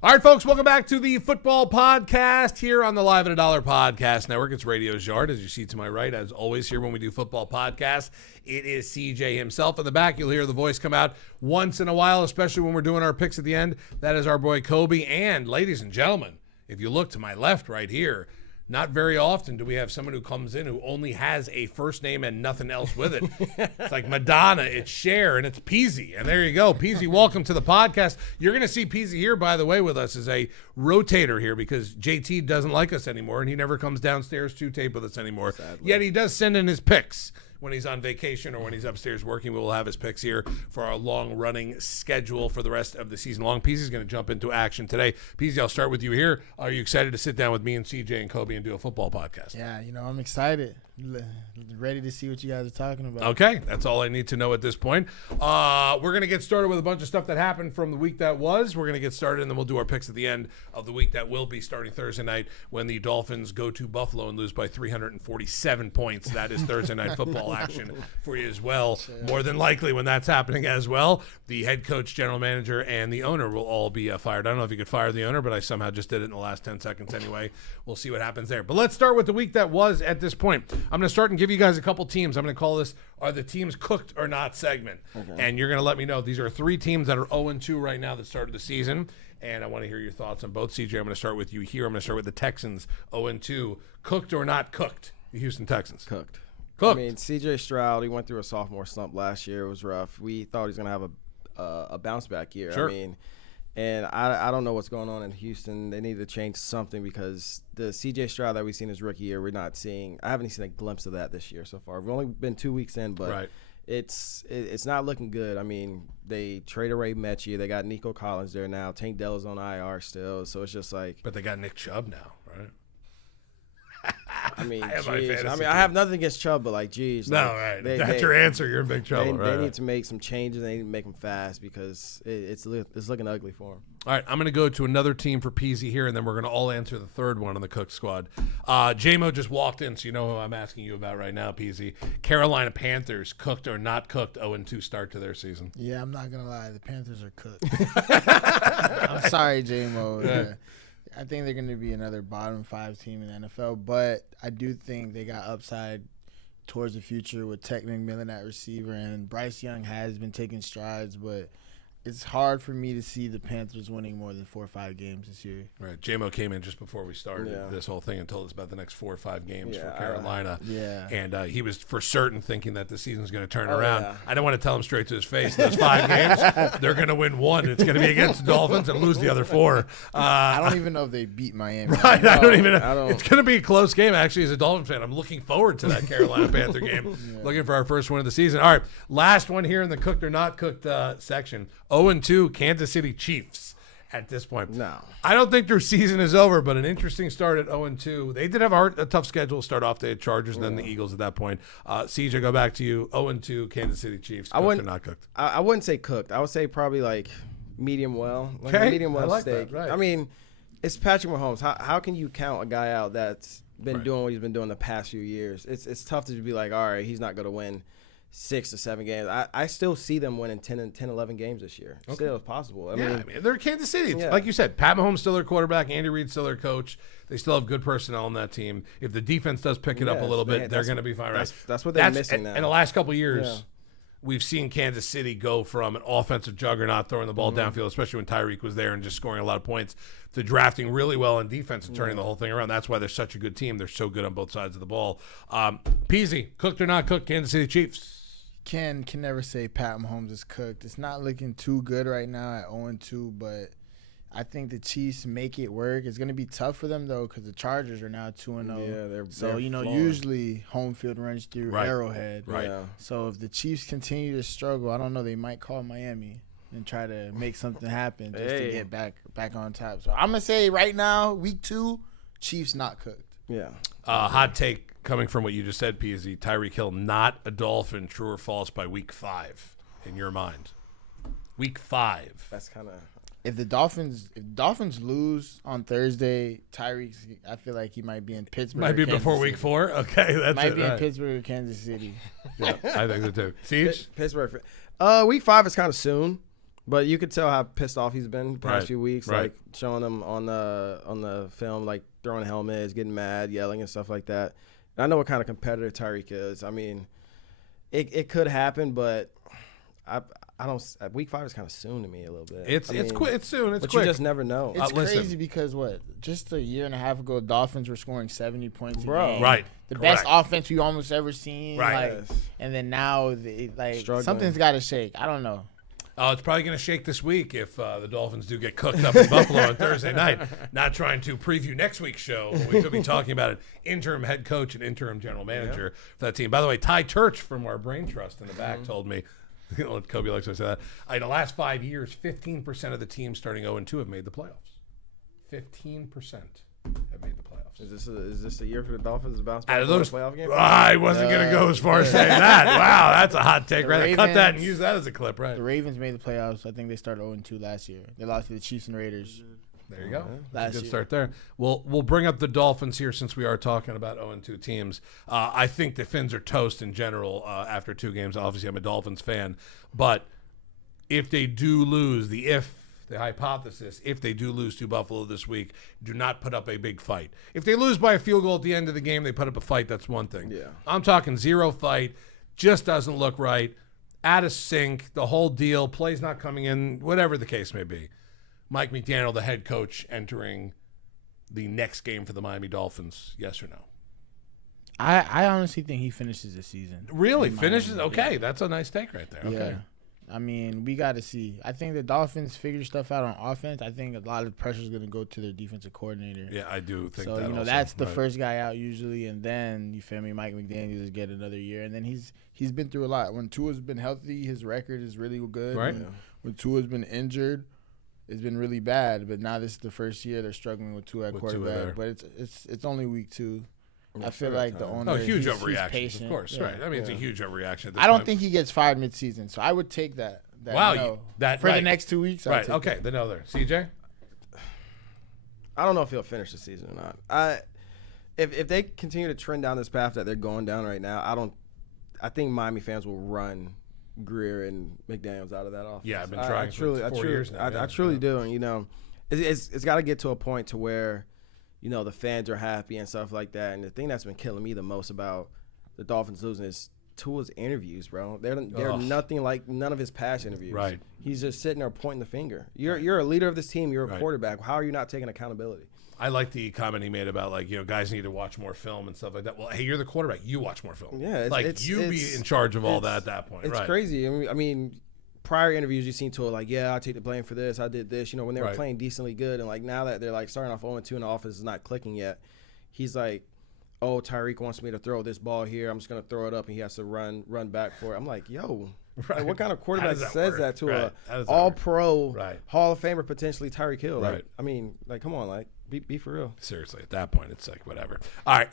All right, folks, welcome back to the Football Podcast here on the Live at a Dollar Podcast Network. It's Radio's Yard, as you see to my right, as always, here when we do Football Podcasts. It is CJ himself. In the back, you'll hear the voice come out once in a while, especially when we're doing our picks at the end. That is our boy Kobe. And, ladies and gentlemen, if you look to my left right here, not very often do we have someone who comes in who only has a first name and nothing else with it. It's like Madonna, it's Cher, and it's Peezy. And there you go. Peezy, welcome to the podcast. You're going to see Peezy here, by the way, with us as a rotator here because JT doesn't like us anymore, and he never comes downstairs to tape with us anymore. Sadly. Yet he does send in his picks. When he's on vacation or when he's upstairs working, we will have his picks here for our long-running schedule for the rest of the season long. Peezy's going to jump into action today. Peezy, I'll start with you here. Are you excited to sit down with me and CJ and Kobe and do a football podcast? Yeah, I'm excited. Ready to see what you guys are talking about. Okay, that's all I need to know at this point. We're going to get started with a bunch of stuff that happened from the week that was. We're going to get started, and then we'll do our picks at the end of the week that will be starting Thursday night when the Dolphins go to Buffalo and lose by 347 points. That is Thursday night football action for you as well. Sure. More than likely when that's happening as well, the head coach, general manager, and the owner will all be fired. I don't know if you could fire the owner, but I somehow just did it in the last 10 seconds anyway. We'll see what happens there. But let's start with the week that was at this point. I'm going to start and give you guys a couple teams. I'm going to call this Are the Teams Cooked or Not segment. Okay. And you're going to let me know. These are three teams that are 0-2 right now that started the season. And I want to hear your thoughts on both. CJ, I'm going to start with you here. I'm going to start with the Texans, 0-2. Cooked or not cooked? The Houston Texans. Cooked. Cooked. I mean, CJ Stroud, he went through a sophomore slump last year. It was rough. We thought he was going to have a bounce back year. Sure. I mean, and I don't know what's going on in Houston. They need to change something because the CJ Stroud that we've seen his rookie year, I haven't seen a glimpse of that this year so far. We've only been 2 weeks in, but right. It's not looking good. I mean, they traded away Mechie. They got Nico Collins there now. Tank Della's on IR still, so it's just like. But they got Nick Chubb now, right? I mean, I have nothing against Chubb, but geez. No, right. That's your answer. You're in big trouble. They need to make some changes. They need to make them fast because it's looking ugly for them. All right, I'm going to go to another team for Peezy here, and then we're going to all answer the third one on the Cook squad. J-Mo just walked in, so you know who I'm asking you about right now, Peezy. Carolina Panthers, cooked or not cooked, 0-2 start to their season. Yeah, I'm not going to lie. The Panthers are cooked. I'm sorry, J-Mo. Yeah. I think they're going to be another bottom 5 team in the NFL, but I do think they got upside towards the future with Tech McMillan at receiver, and Bryce Young has been taking strides, but it's hard for me to see the Panthers winning more than 4 or 5 games this year. Right. J-Mo came in just before we started this whole thing and told us about the next 4 or 5 games for Carolina. And he was for certain thinking that the season's going to turn around. Yeah. I don't want to tell him straight to his face. Those 5 games, they're going to win 1. It's going to be against the Dolphins and lose the other 4. I don't even know if they beat Miami. Right. I don't even know. It's going to be a close game, actually, as a Dolphins fan. I'm looking forward to that Carolina Panther game. Looking for our first win of the season. All right. Last one here in the cooked or not cooked section. 0-2 Kansas City Chiefs at this point. No. I don't think their season is over, but an interesting start at 0-2. They did have a tough schedule to start off. They had Chargers and then the Eagles at that point. CJ, go back to you. 0-2 Kansas City Chiefs. Cooked or not cooked? I wouldn't say cooked. I would say probably medium well. Medium well steak. That, right. I mean, it's Patrick Mahomes. How can you count a guy out that's been doing what he's been doing the past few years? It's tough to be like, all right, he's not going to win 6 to 7 games. I still see them winning 10, 11 games this year. Okay. Still, it's possible. I mean, they're Kansas City. Like you said, Pat Mahomes still their quarterback. Andy Reid's still their coach. They still have good personnel on that team. If the defense does pick it up a little bit, they're going to be fine. Right? That's what they're missing now. In the last couple of years, we've seen Kansas City go from an offensive juggernaut throwing the ball downfield, especially when Tyreek was there and just scoring a lot of points, to drafting really well on defense and turning the whole thing around. That's why they're such a good team. They're so good on both sides of the ball. Peezy, cooked or not cooked, Kansas City Chiefs? Can never say Pat Mahomes is cooked. It's not looking too good right now at 0-2, but I think the Chiefs make it work. It's going to be tough for them, though, because the Chargers are now 2-0. They're usually home field runs through Arrowhead. Right. Yeah. So if the Chiefs continue to struggle, I don't know, they might call Miami and try to make something happen just to get back on top. So I'm going to say right now, week 2, Chiefs not cooked. Yeah. Hot take coming from what you just said, Peezy. Tyreek Hill not a Dolphin, true or false, by week 5 in your mind? Week 5. That's kind of. If the Dolphins lose on Thursday, Tyreek, I feel like he might be in Pittsburgh. Might be before week 4. Okay, that's might be in Pittsburgh or Kansas City. Yeah, I think so too. Siege? Pittsburgh. Week 5 is kind of soon. But you could tell how pissed off he's been the past Right. few weeks, Right. like showing them on the film, like throwing helmets, getting mad, yelling and stuff like that. And I know what kind of competitor Tyreek is. I mean, it could happen, but I don't. Week 5 is kind of soon to me a little bit. It's quick. It's soon. It's but quick. you just never know. It's Listen. crazy because just a year and a half ago, Dolphins were scoring 70 points a game. Right. The Correct. best offense we almost ever seen. Right. Like, and then now, Struggling. something's got to shake. I don't know. Oh, it's probably going to shake this week if the Dolphins do get cooked up in Buffalo on Thursday night. Not trying to preview next week's show. When we could be talking about an interim head coach and interim general manager for that team. By the way, Ty Church from our Brain Trust in the back told me, Kobe likes to say that, in the last 5 years, 15% of the teams starting 0-2 have made the playoffs. 15% have made the playoffs. Is this a year for the Dolphins to bounce back Out of in the those, playoff game? I wasn't going to go as far as saying that. Wow, that's a hot take, The right? Cut that and Ravens- use that as a clip, right? The Ravens made the playoffs. I think they started 0-2 last year. They lost to the Chiefs and Raiders. There you go. Last That's a good year. start there. We'll bring up the Dolphins here since we are talking about 0-2 teams. I think the Finns are toast in general after 2 games. Obviously, I'm a Dolphins fan. But if they do lose, the hypothesis, if they do lose to Buffalo this week, do not put up a big fight. If they lose by a field goal at the end of the game, they put up a fight, that's one thing. Yeah. I'm talking 0 fight, just doesn't look right, out of sync, the whole deal, plays not coming in, whatever the case may be. Mike McDaniel, the head coach, entering the next game for the Miami Dolphins, yes or no? I honestly think he finishes the season. Really? in Finishes? Miami. Okay, that's a nice take right there. Okay. Yeah. I mean, we got to see. I think the Dolphins figure stuff out on offense. I think a lot of pressure is going to go to their defensive coordinator. Yeah, I do think So, that also. that's the Right. first guy out usually, and then, you feel me, Mike McDaniels is get another year. And then he's been through a lot. When Tua's been healthy, his record is really good. Right. When Tua's been injured, it's been really bad. But now this is the first year they're struggling with Tua at With Tua there. quarterback. But it's only week 2. I feel fair like the time. owner. Oh, huge he's overreaction, patient. of course. Yeah. Right. I mean, it's a huge overreaction at this I don't point. think he gets fired midseason, so I would take that. Wow, no. that for the right. next 2 weeks. I'll Right, take okay, that. the no there. CJ? I don't know if he'll finish the season or not. If they continue to trend down this path that they're going down right now, I think Miami fans will run Greer and McDaniels out of that offense. Yeah, I've been trying for 4 years now. I truly do. And, it's got to get to a point to where, the fans are happy and stuff like that. And the thing that's been killing me the most about the Dolphins losing is Tua's interviews, bro. They're nothing like none of his past interviews. Right. He's just sitting there pointing the finger. You're a leader of this team. You're a Right. quarterback. How are you not taking accountability? I like the comment he made about, guys need to watch more film and stuff like that. Well, hey, you're the quarterback. You watch more film. Yeah, you be in charge of all that at that point. It's right. crazy. I mean, prior interviews you've seen Tua I take the blame for this. I did this. When they were Right. playing decently good, and now that they're starting off 0-2 and the offense is not clicking yet, he's like, "Oh, Tyreek wants me to throw this ball here. I'm just gonna throw it up, and he has to run back for it." I'm like, "Yo, Right. what kind of How quarterback does that says work? that to Right. How does that all work? pro Right. Hall of Famer potentially Tyreek Hill?" Right. Come on, be for real. Seriously, at that point, it's like whatever. All right.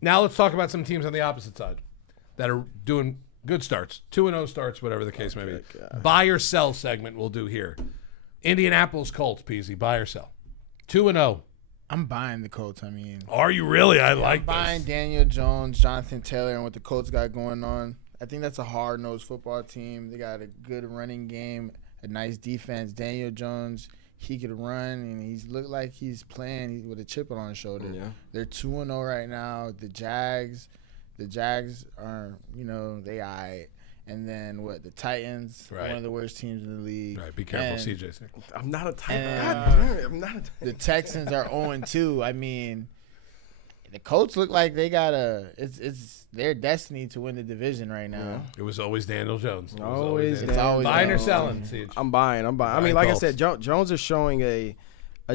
Now let's talk about some teams on the opposite side that are doing good starts, 2-0 starts, whatever the case may be. God. Buy or sell segment we'll do here. Indianapolis Colts, Peezy, buy or sell. 2-0. I'm buying the Colts. I mean, Are you really? I like I'm buying this. Daniel Jones, Jonathan Taylor, and what the Colts got going on. I think that's a hard-nosed football team. They got a good running game, a nice defense. Daniel Jones, he could run, and he's looked like he's playing with a chip on his shoulder. Yeah. They're 2-0 right now. The Jags are, they all right. And then the Titans, Right. one of the worst teams in the league. Right, be careful, And CJ. I'm not a Titan. And, God damn it, I'm not a Titan. The Texans are 0-2. I mean, the Colts look like they got it's their destiny to win the division right now. It was always Daniel Jones. It was Always Daniel. It's always Buying or Daniel selling, Jones. CJ? I'm buying. I Buying mean, like Colts. I said, Jones is showing a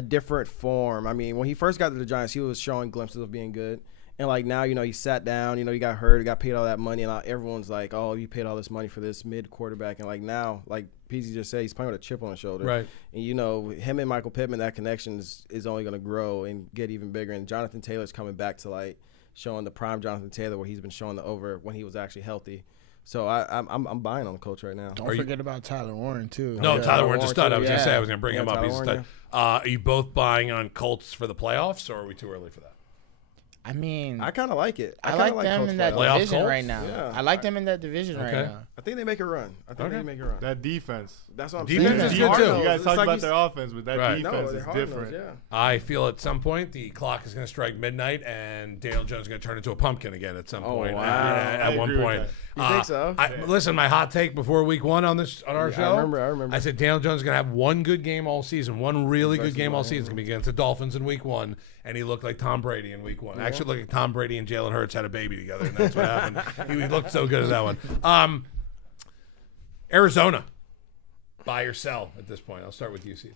different form. I mean, when he first got to the Giants, he was showing glimpses of being good. And now, he sat down, he got hurt, he got paid all that money, and everyone's like, "Oh, you paid all this money for this mid quarterback." And now, like Peezy just said, he's playing with a chip on his shoulder. Right. And him and Michael Pittman, that connection is only going to grow and get even bigger. And Jonathan Taylor's coming back to showing the prime Jonathan Taylor where he's been showing the over when he was actually healthy. So I'm buying on the Colts right now. Don't forget about Tyler Warren too. No, Yeah, Tyler Warren's a Warren stud. too. I was going to Yeah. say I was going to bring Yeah, him up. Tyler He's a Warren, stud. Are you both buying on Colts for the playoffs, or are we too early for that? I mean, I kind of like it. I like them Colts in that playoff. division Playoff right now. Yeah. I like them in that division right Okay. now. I think they make a run. That defense. That's what I'm Defense saying. is good, too. You guys It's talked like about you their offense, but that Right. defense they're is hard-nosed, different. Yeah. I feel at some point the clock is going to strike midnight and Daniel Jones is going to turn into a pumpkin again at some Oh, point. wow. At I one agree with point. that. You think so? Listen, my hot take before week 1 on our Yeah, show. I remember. I said Daniel Jones is going to have one good game all season, one really good Versus game all Miami. season. It's going to be against the Dolphins in week 1, and he looked like Tom Brady in week 1. Actually, looked like Tom Brady and Jalen Hurts had a baby together, and that's what happened. He looked so good at that one. Arizona, buy or sell at this point? I'll start with you, Steve.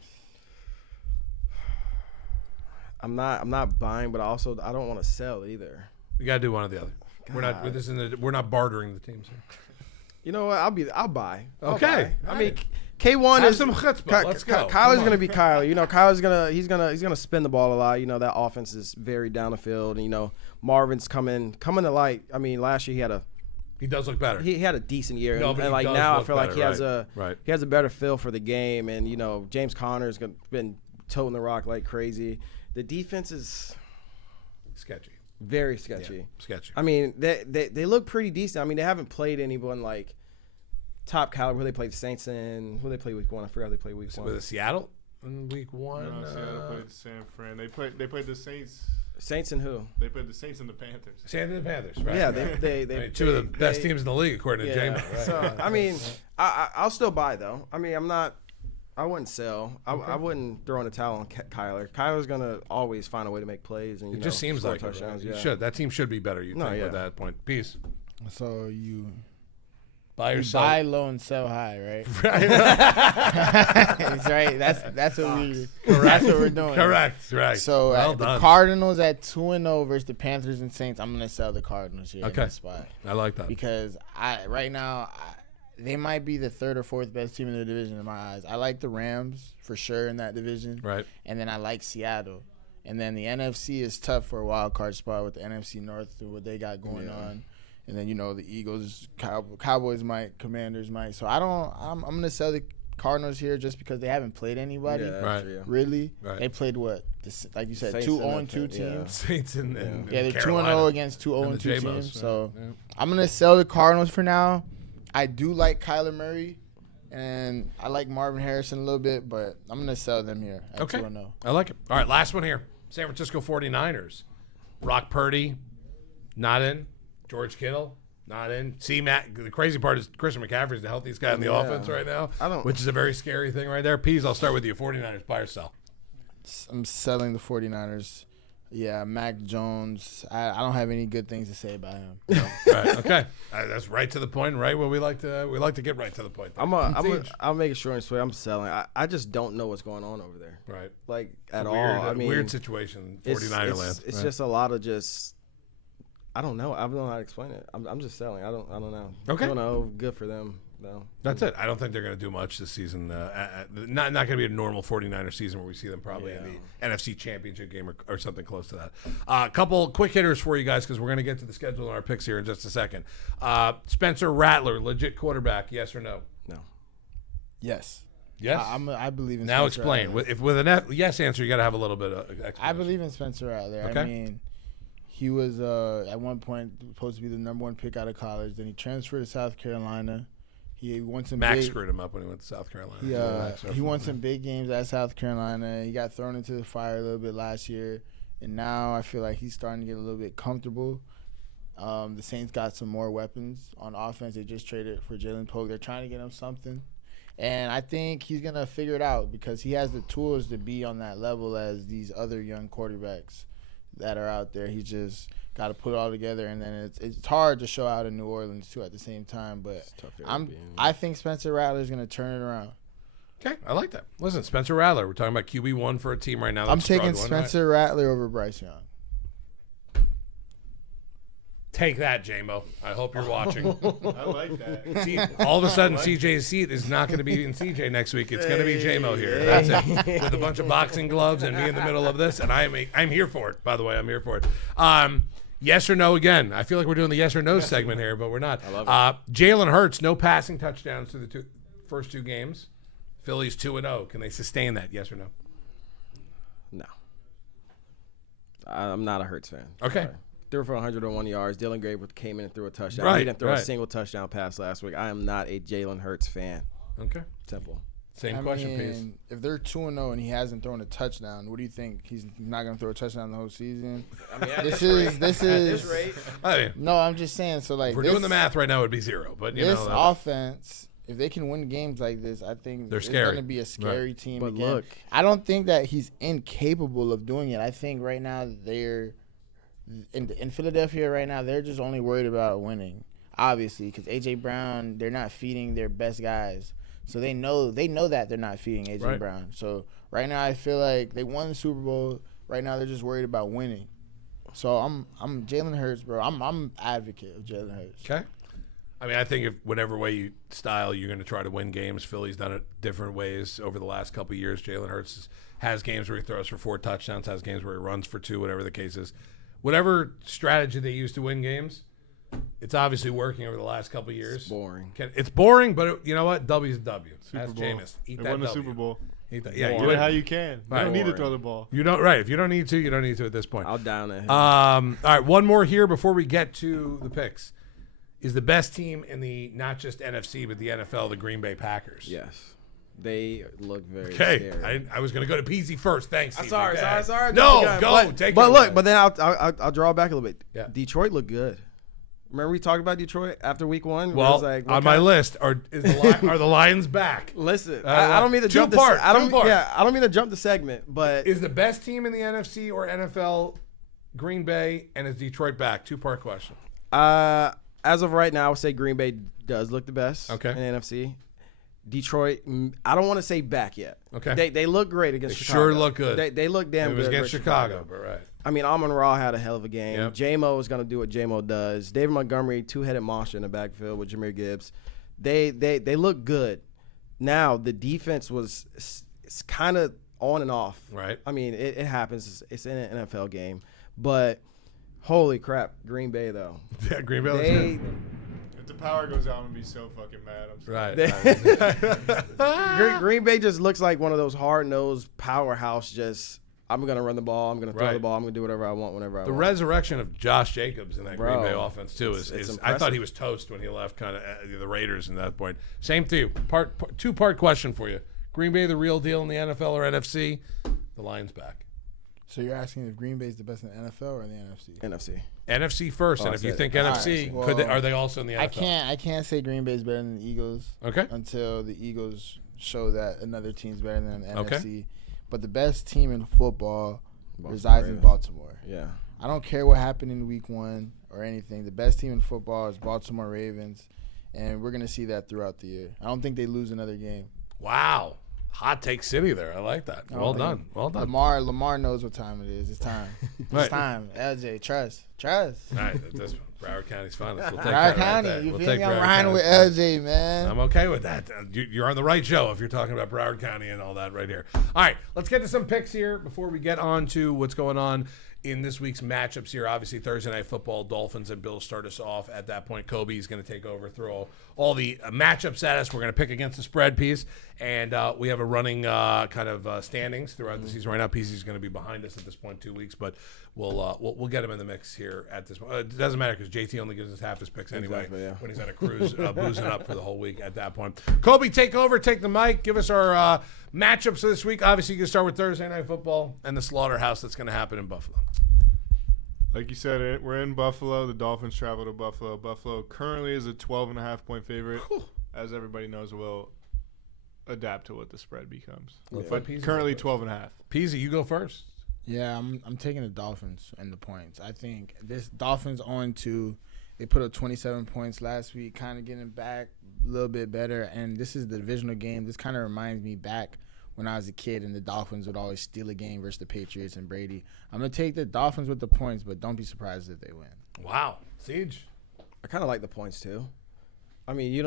I'm not buying, but I don't want to sell either. You got to do one or the other. We're not bartering the teams here. You know what? I'll buy. Okay. I mean, K1 Have is some chutzpah. Let's go. Kyler's Come on. gonna be Kyler. You know, Kyler's gonna spin the ball a lot. You know, that offense is very down the field. And, you know, Marvin's coming to light. I mean, last year He does look better. he had a decent year, No, and, but he like does now I look feel like better, he has a better feel for the game. And, you know, James Conner's been toting the rock like crazy. The defense is Sketchy. very sketchy. Yeah, sketchy. I mean, they look pretty decent. I mean, they haven't played anyone like top caliber. Who they played the Saints in? Who they played week 1? I forgot who they played week 1. Was it Seattle in week 1? No, Seattle played San Fran. They played the Saints. Saints and who? They played the Saints and the Panthers. San Diego Panthers, right? Yeah, right. they I mean, two of the best they- teams in the league, according to Yeah. J-Mo. Right? So I mean, I'll still buy though. I mean, I wouldn't sell. I wouldn't throw in a towel on Kyler. Kyler's gonna always find a way to make plays and It just seems score like touchdowns. it. Yeah. Should. That team should be better, you No, think, yeah. at that point. Peace. So you Buy or You sell. buy low and sell high, right? Right. That's right. That's what we're doing. Correct. Right. So well the done. Cardinals at 2-0 versus the Panthers and Saints. I'm gonna sell the Cardinals here in Okay. this spot I like that. because right now they might be the third or fourth best team in the division in my eyes. I like the Rams for sure in that division, Right. and then I like Seattle. And then the NFC is tough for a wild card spot with the NFC North and what they got going on. And then, you know, the Eagles, Cowboys might, Commanders might. So I'm going to sell the Cardinals here just because they haven't played anybody. Yeah, Right. yeah. Really. Right. They played what? Like you said, Saints 2-0 and 2 the- yeah. teams. Saints and Yeah, they're Carolina. 2-0 against 2-0 And the 2 J-Mos, teams. right. So Yeah. I'm going to sell the Cardinals for now. I do like Kyler Murray. And I like Marvin Harrison a little bit, but I'm going to sell them here at Okay. 2-0. I like it. All right, last one here. San Francisco 49ers. Brock Purdy, not in. George Kittle, not in. C-Mac. The crazy part is Christian McCaffrey's the healthiest guy in the Yeah. offense right now, I don't- which is a very scary thing right there. Peas, I'll start with you. 49ers, buy or sell? I'm selling the 49ers. Yeah, Mac Jones. I don't have any good things to say about him. Right. Okay. That's right to the point, right? Well, we like to get right to the point. I'll make it short and sweet. I'm selling. I just don't know what's going on over there, Right. like at Weird, all. I mean, weird situation, 49er land. It's Right. just a lot of just. I don't know. I don't know how to explain it. I'm just selling. I don't know. Okay. I don't know. Good for them. No. That's it. I don't think they're going to do much this season. Not going to be a normal 49er season where we see them probably in the NFC Championship game or something close to that. A couple quick hitters for you guys because we're going to get to the schedule and our picks here in just a second. Spencer Rattler, legit quarterback, yes or no? No. Yes. Yes. I believe in Now Spencer explain. Rattler. If with an yes answer, you got to have a little bit of explanation. I believe in Spencer Rattler. Okay. I mean, he was at one point supposed to be the number one pick out of college. Then he transferred to South Carolina. He won some Max big. screwed him up when he went to South Carolina. He won some big games at South Carolina. He got thrown into the fire a little bit last year, and now I feel like he's starting to get a little bit comfortable. The Saints got some more weapons on offense. They just traded for Jalen Pogue. They're trying to get him something, and I think he's gonna figure it out because he has the tools to be on that level as these other young quarterbacks that are out there. He just got to put it all together, and then it's hard to show out in New Orleans too at the same time. But I think Spencer Rattler is gonna turn it around. Okay, I like that. Listen, Spencer Rattler. We're talking about QB1 for a team right now. I'm That's taking struggling, Spencer Rattler over Bryce Young. Right? Take that, J-Mo. I hope you're watching. I like that. See, all of a sudden, CJ's seat is not going to be in CJ next week. It's going to be J-Mo here. That's it. With a bunch of boxing gloves and me in the middle of this, and I'm here for it. By the way, I'm here for it. Yes or no again. I feel like we're doing the yes or no segment here, but we're not. I love it. Jalen Hurts, no passing touchdowns through the first two games. Phillies 2-0. Can they sustain that? Yes or no? No. I'm not a Hurts fan. Okay. Sorry. Threw for 101 yards. Dylan Gabriel came in and threw a touchdown. Right, He didn't throw right. a single touchdown pass last week. I am not a Jalen Hurts fan. Okay. Simple. Same question, Peace. If they're 2-0 and he hasn't thrown a touchdown, what do you think? He's not going to throw a touchdown the whole season? I mean, This is rate. I mean, no. I'm just saying. So like, if we're doing the math right now, it would be 0. But you this know, offense, if they can win games like this, I think They're it's scary. going to be a scary team. But again. look. I don't think that he's incapable of doing it. I think right now they're in Philadelphia right now. They're just only worried about winning, obviously, because AJ Brown. They're not feeding their best guys. So they know that they're not feeding AJ Right. Brown. So right now I feel like they won the Super Bowl. Right now they're just worried about winning. So I'm Jalen Hurts, bro. I'm advocate of Jalen Hurts. okay. I mean, I think if whatever way you style, you're going to try to win games. Philly's done it different ways over the last couple of years. Jalen Hurts has games where he throws for 4 touchdowns, has games where he runs for 2, whatever the case is. Whatever strategy they use to win games, it's obviously working over the last couple of years. It's boring. It's boring, but you know what? W's a W. Super Ask Bowl. Jameis. Eat They that won the W. Super Bowl. Eat that. Yeah, Boring. you Do it how would. you can. You Right. don't need to Boring. throw the ball. You don't right. If you don't need to, you don't need to at this point. I'll down it. All right, one more here before we get to the picks. Is the best team in the not just NFC but the NFL the Green Bay Packers? Yes. They look very Okay, scary. I was going to go to Peezy first. Thanks. I'm CJ. sorry. Go ahead. Sorry. No, But- go. Take But it look, away. but then I'll draw back a little bit. Yeah. Detroit looked good. Remember we talked about Detroit after week 1? Well, It was like, what on my kind- list are the Lions back? Listen, Uh, I don't mean to two jump part, the I don't two part. yeah, I don't mean to jump the segment, but Is the best team in the NFC or NFL Green Bay, and is Detroit back? 2-part question. as of right now, I would say Green Bay does look the best Okay. in the NFC. Detroit, I don't want to say back yet. Okay. They look great against They Chicago. sure look good. They look damn It was good against versus Chicago, but right. I mean, Amon-Ra had a hell of a game. Yep. J-Mo is going to do what J-Mo does. David Montgomery, 2-headed monster in the backfield with Jahmyr Gibbs. They look good. Now, the defense was kind of on and off. Right. I mean, it happens. It's in an NFL game. But holy crap, Green Bay, though. Yeah, Green Bay looks They, good. If the power goes out, I'm going to be so fucking mad. I'm sorry. Right. Green Bay just looks like one of those hard-nosed powerhouse just – I'm going to run the ball. I'm going to throw Right. the ball. I'm going to do whatever I want whenever I The want. resurrection of Josh Jacobs in that Bro, Green Bay offense too is it's I impressive. thought he was toast when he left kind of the Raiders in that point. Same to you. 2-part question for you. Green Bay the real deal in the NFL or NFC? The Lions back. So you're asking if Green Bay is the best in the NFL or in the NFC? NFC. NFC first, Oh, and I if you said think it. NFC, All right, are they also in the NFL? I can't say Green Bay is better than the Eagles Okay. until the Eagles show that another team's better than the Okay. NFC. But the best team in football Baltimore resides in Ravens. Baltimore. Yeah. I don't care what happened in week 1 or anything. The best team in football is Baltimore Ravens, and we're going to see that throughout the year. I don't think they lose another game. Wow. Hot take city there. I like that. Well done. Well done. Lamar knows what time it is. It's time. Right. It's time. LJ, trust. All right. That's Broward County's finest. We'll take Broward that right County. there. You We'll feel take me? I'm Broward riding with County's LJ, man. I'm okay with that. You're on the right show if you're talking about Broward County and all that right here. All right, let's get to some picks here before we get on to what's going on in this week's matchups here. Obviously, Thursday Night Football, Dolphins and Bills start us off. At that point, Kobe is going to take over, throw all the matchups at us. We're going to pick against the spread piece, and we have a running kind of standings throughout the season right now. PC is going to be behind us at this point, 2 weeks, but we'll get him in the mix here at this point. It doesn't matter because JT only gives us half his picks anyway Exactly, yeah. when he's on a cruise, boozing up for the whole week at that point. Kobe, take over, take the mic, give us our matchups of this week. Obviously, you can start with Thursday Night Football and the slaughterhouse that's going to happen in Buffalo. Like you said, we're in Buffalo. The Dolphins travel to Buffalo. Buffalo currently is a 12.5-point favorite. As everybody knows, will adapt to what the spread becomes. But Peasy Currently go first. 12.5. Peasy, you go first. Yeah, I'm taking the Dolphins and the points. I think this Dolphins on to they put up 27 points last week, kind of getting back a little bit better. And this is the divisional game. This kind of reminds me back when I was a kid and the Dolphins would always steal a game versus the Patriots and Brady. I'm going to take the Dolphins with the points, but don't be surprised if they win. Wow. Siege. I kind of like the points too. I mean,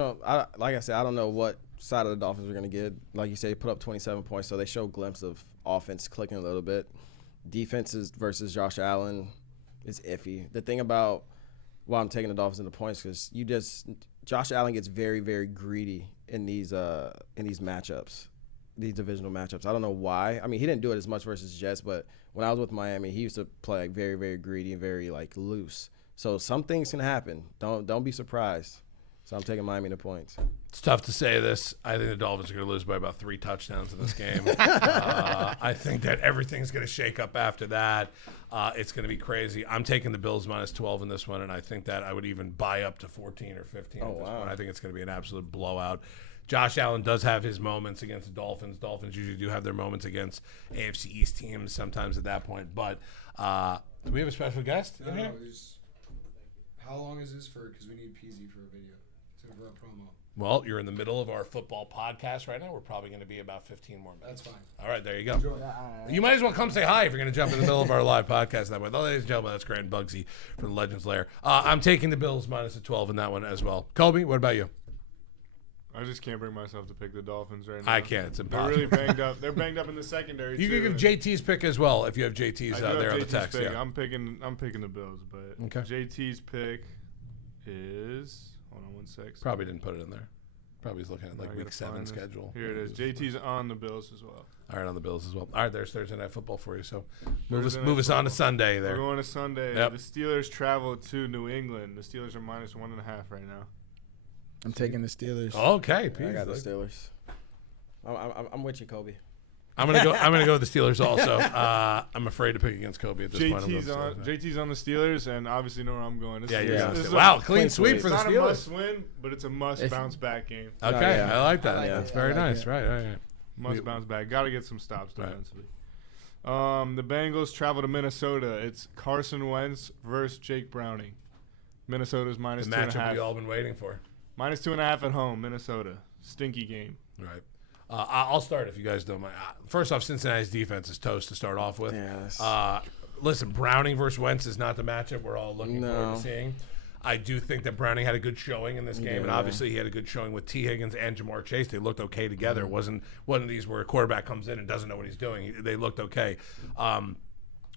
like I said, I don't know what side of the Dolphins are going to get. Like you say, they put up 27 points, so they show a glimpse of offense clicking a little bit. Defenses versus Josh Allen is iffy. The thing about why I'm taking the Dolphins in the points because Josh Allen gets very, very greedy in these matchups. these divisional matchups. I don't know why. I mean, he didn't do it as much versus Jets, but when I was with Miami, he used to play like very, very greedy and very like loose. So some things can happen. Don't be surprised. So I'm taking Miami to points. It's tough to say this. I think the Dolphins are going to lose by about 3 touchdowns in this game. I think that everything's going to shake up after that. It's going to be crazy. I'm taking the Bills -12 in this one, and I think that I would even buy up to 14 or 15 at this point. I think it's going to be an absolute blowout. Josh Allen does have his moments against the Dolphins. Dolphins usually do have their moments against AFC East teams sometimes at that point. But do we have a special guest in here? How long is this for? Because we need Peezy for a video, for a promo. Well, you're in the middle of our football podcast right now. We're probably going to be about 15 more minutes. That's fine. All right, there you go. You might as well come say hi if you're going to jump in the middle of our live podcast that way. Ladies and gentlemen, that's Grant Bugsy from the Legends Lair. I'm taking the Bills -12 in that one as well. Kobe, what about you? I just can't bring myself to pick the Dolphins right now. I can't. It's impossible. They're really banged up. They're banged up in the secondary. You can give JT's pick as well if you have JT's there on the text. Pick. Yeah. I'm picking the Bills, but Okay. JT's pick is hold on 1 sec. Probably didn't put it in there. Probably he's looking at I gotta week 7 find this. schedule. Here it is. JT's on the Bills as well. All right, on the Bills as well. All right, there's Thursday Night Football for you. So move Thursday us Night on to Football. Sunday there. We're going to Sunday. Yep. The Steelers travel to New England. The Steelers are -1.5 right now. I'm taking the Steelers. Okay, I Pete. got the Steelers. I'm with you, Kobe. I'm gonna go with the Steelers also. I'm afraid to pick against Kobe at this point. JT's on the Steelers, and obviously know where I'm going. Yeah, This you're is going. Wow, clean sweep for It's the not a Steelers. must win, but it's a must bounce back game. Okay, yeah. I like that. I like That's it. very I like nice. it. Right. Must bounce back. Got to get some stops Right. defensively. The Bengals travel to Minnesota. It's Carson Wentz versus Jake Browning. Minnesota's The -2.5. matchup we all been waiting for. -2.5 at home. Minnesota. Stinky game. Right. I'll start if you guys don't mind. First off, Cincinnati's defense is toast to start off with. Yes. Listen, Browning versus Wentz is not the matchup we're all looking forward No. to seeing. I do think that Browning had a good showing in this game, and Yeah. obviously he had a good showing with T. Higgins and Jamar Chase. They looked okay together. It wasn't one of these where a quarterback comes in and doesn't know what he's doing. They looked okay.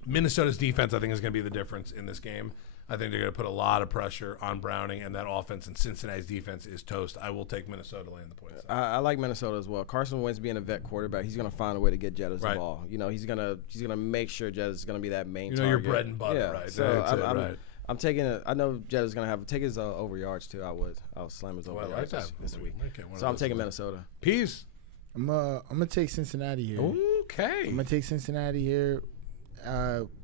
Minnesota's defense, I think, is going to be the difference in this game. I think they're going to put a lot of pressure on Browning and that offense, and Cincinnati's defense is toast. I will take Minnesota laying the points. I like Minnesota as well. Carson Wentz being a vet quarterback, he's gonna find a way to get Jettas Right. the ball. You know, he's gonna make sure Jettas is gonna be that main. You know your target. bread and butter, Yeah. right? So That's it, right. I'm taking it. I know Jettas gonna take his over yards too. I'll slam his over Well, I like yards that. this week. Okay, one of So I'm those taking is- Minnesota. Peace. I'm gonna take Cincinnati here. Okay. I'm gonna take Cincinnati here,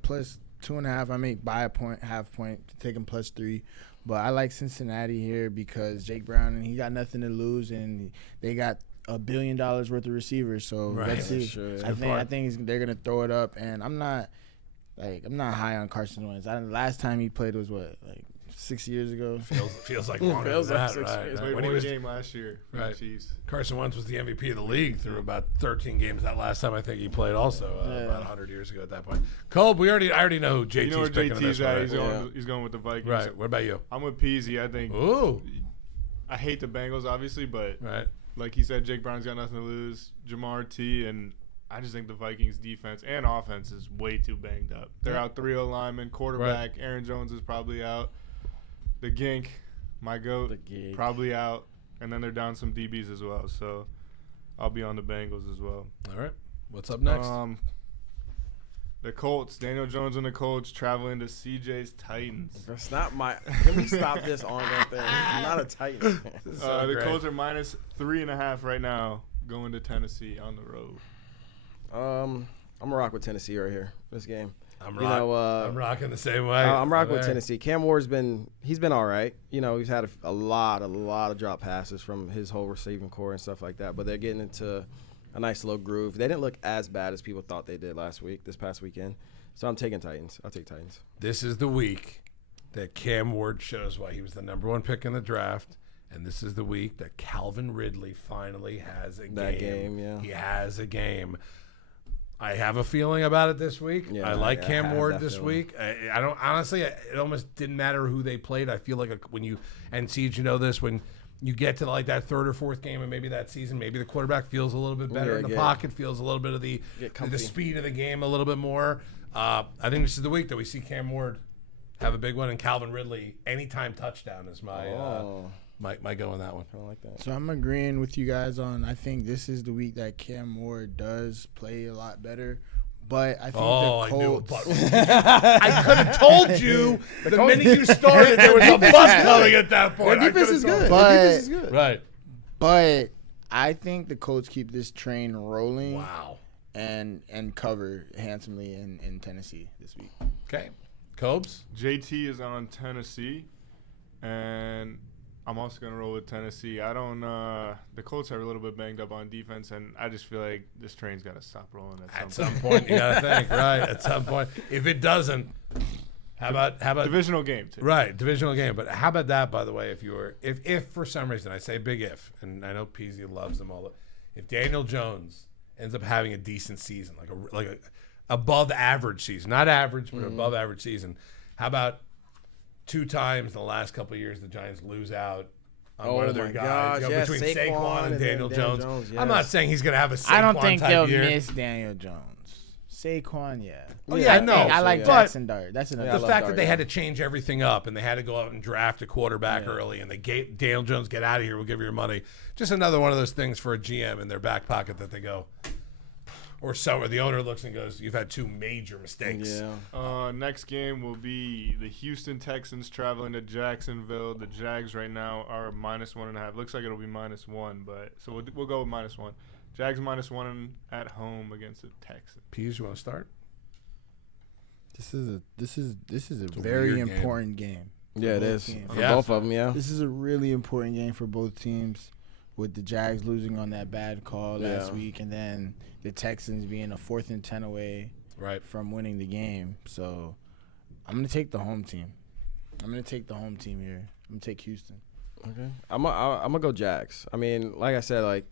plus 2.5. I may buy half point to take him +3, but I like Cincinnati here because Jake Brown and he got nothing to lose, and they got $1 billion worth of receivers. So Right. let's see. Sure. I think they're gonna throw it up, and I'm not high on Carson Wentz. Last time he played was 6 years ago. Feels like longer Feels than like that, 6 right? years. right. Played When he one was game last year for Right. the Chiefs. Carson Wentz was the MVP of the league through about 13 games that last time I think he played also Yeah. about 100 years ago at that point. Colb, I already know who JT's You know where picking in this JT's one, at? right? He's going with the Vikings. Right. What about you? I'm with Peezy. I think Ooh. I hate the Bengals, obviously, but Right. like he said, Jake Brown's got nothing to lose. Jamar T, and I just think the Vikings defense and offense is way too banged up. They're out 3 linemen, quarterback. Aaron Jones is probably out. The Gink, my goat, The Gink. probably out. And then they're down some DBs as well. So I'll be on the Bengals as well. All right. What's up next? The Colts, Daniel Jones and the Colts traveling to CJ's Titans. That's not my. Can we stop this ongoing thing? I'm not a Titan. The great. Colts are -3.5 right now, going to Tennessee on the road. I'm gonna rock with Tennessee right here. This game. I'm I'm rocking the same way. I'm rocking with Okay. Tennessee. Cam Ward's been all right. You know, he's had a lot of drop passes from his whole receiving core and stuff like that. But they're getting into a nice little groove. They didn't look as bad as people thought they did this past weekend. So I'm taking Titans. I'll take Titans. This is the week that Cam Ward shows why he was the number 1 pick in the draft. And this is the week that Calvin Ridley finally has a game. That game, yeah. He has a game. I have a feeling about it this week. Yeah, I like I Cam have Ward that this feeling. week. I don't honestly. It almost didn't matter who they played. I feel like when you and Siege, you know this, when you get to like that 3rd or 4th game, and maybe that season, maybe the quarterback feels a little bit better in the pocket, feels a little bit of the comfy. speed of the game a little bit more. I think this is the week that we see Cam Ward have a big one, and Calvin Ridley anytime touchdown is my Might go on that one. I don't like that. So I'm agreeing with you guys on. I think this is the week that Cam Moore does play a lot better. But I think Oh, the I knew a Colts. but. I could have told you the minute you started there was a bus coming at that point. Their defense is good. But- Their defense is good. Right. But I think the Colts keep this train rolling Wow. and cover handsomely in Tennessee this week. Okay. Cobes? JT is on Tennessee, and I'm also going to roll with Tennessee. The Colts are a little bit banged up on defense, and I just feel like this train's got to stop rolling At some point, you got to think, right? At some point. If it doesn't, how about divisional game, too. Right, divisional game. But how about that, by the way, if for some reason, I say big if, and I know Peezy loves them all, if Daniel Jones ends up having a decent season, like a above average season, not average, but above average season, how about 2 times in the last couple of years the Giants lose out on one of their my guys, gosh, yeah, between Saquon Saquon and Daniel Jones. yes. I'm not saying he's going to have a Saquon I don't think type they'll year. miss Daniel Jones. Saquon, yeah. Oh, yeah, I know. I like Yeah. Jackson Dart. That's another. Yeah, I The love fact that Dart, they yeah. had to change everything up and they had to go out and draft a quarterback early and they gave Daniel Jones, get out of here, we'll give you your money. Just another one of those things for a GM in their back pocket that they go, or the owner looks and goes, you've had 2 major mistakes. Yeah. Next game will be the Houston Texans traveling to Jacksonville. The Jags right now are -1.5. Looks like it'll be -1, but so we'll go with -1. Jags -1 at home against the Texans. Pease, you want to start? This is a a very weird game. important game. Yeah, it both is. teams. For Yeah. both of them, yeah. This is a really important game for both teams, with the Jags losing on that bad call last Yeah. week, and then the Texans being a 4th and 10 away Right. from winning the game. So I'm gonna take the home team. I'm gonna take the home team here. I'm gonna take Houston. Okay. I'm gonna go Jags. I mean, like I said, like